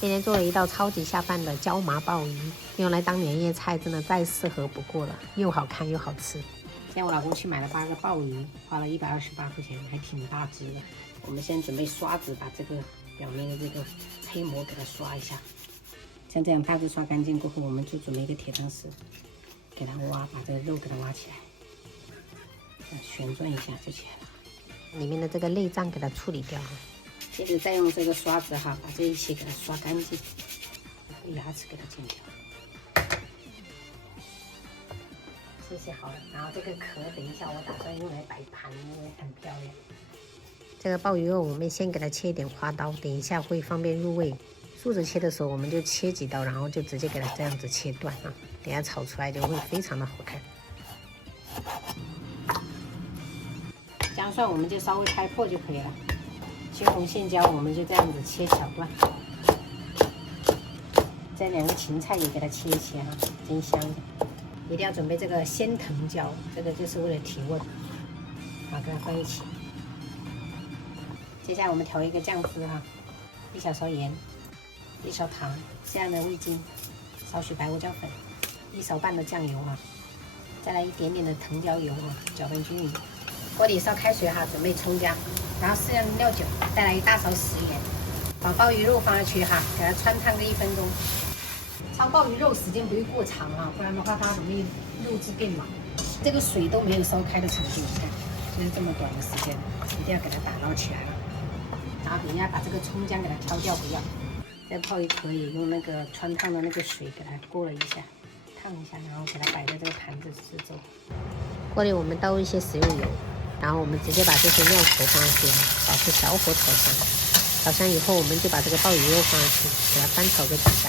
今天做了一道超級下飯的椒麻鮑魚，用来当年夜菜真的再適合不過了，又好看又好吃。今天我老公去买了8个鮑魚，花了128塊錢，還挺大只的。我們先準備刷子，把這個表面的這個黑膜給它刷一下。像這樣大致刷乾淨過後，我們就準備一個鐵湯匙，給它挖，把這個肉給它挖起來，旋轉一下就起來了。裡面的這個內臟給它處理掉。接着再用這個刷子哈，把這一些給它刷乾淨，牙齒給它剪掉。這些好了，然後這個殼等一下我打算用來擺盤，因為很漂亮。這個鮑魚肉我們先給它切一點花刀，等一下會方便入味。豎着切的時候我們就切幾刀，然後就直接給它這樣子切斷啊，等一下炒出來就會非常的好看。薑蒜我們就稍微開破就可以了。西紅柿椒我們就這樣子切小段，這2個芹菜也給它切一切哈，真香的。一定要準備這個鮮藤椒，這個就是為了提味。好，給它放一起。接下來我們調一個醬汁哈，1小勺鹽，1勺糖，這樣的味精，少許白胡椒粉，1勺半的醬油哈，再來一點點的藤椒油哈，攪拌均勻。鍋裡燒開水哈，準備蔥薑。然後適量的料酒，再來1大勺食鹽，把鮑魚肉放下去哈，給它汆燙個1分鐘。炒鮑魚肉時間不會過長啊，不然的話它容易肉質變老。這個水都沒有燒開的程度，你看，就是這麼短的時間，一定要給它打撈起來了。然後等一下把這個蔥薑給它挑掉不要。這鮑魚可以用那個汆燙的那個水給它過了一下，燙一下，然後給它擺在這個盤子四周。鍋裡我們倒一些食用油。然後我們直接把這些料頭放上去，保持小火炒香。炒香以後，我們就把這個鮑魚肉放上去，給它翻炒個幾下。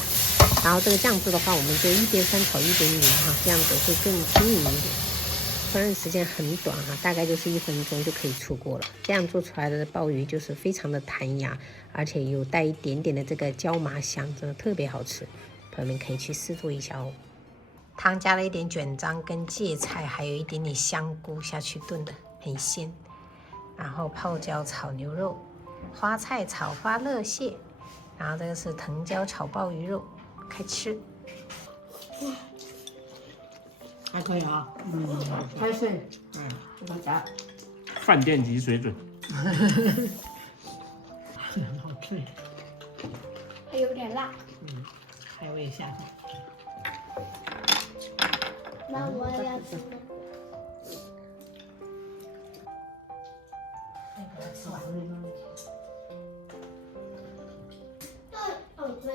然後這個醬汁的話，我們就一邊翻炒一邊燜哈，這樣子會更均勻一點。烹飪時間很短哈，大概就是1分鐘就可以出鍋了。這樣做出來的鮑魚就是非常的彈牙，而且有帶一點點的這個椒麻香，真的特別好吃。朋友們可以去試做一下哦。湯加了一點卷張跟芥菜，還有一點點香菇下去燉的。很鮮，然後泡椒炒牛肉，花菜炒花樂蟹，然後這個是藤椒炒鮑魚肉，開吃。還可以啊，開水，大家飯店級水準，很好吃，還有點辣，開胃一下。那我也要吃。吃完了。对。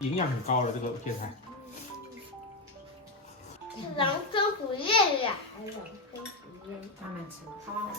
營養很高的這個芥菜。是狼吞虎咽呀，還狼吞虎咽。慢慢吃，好。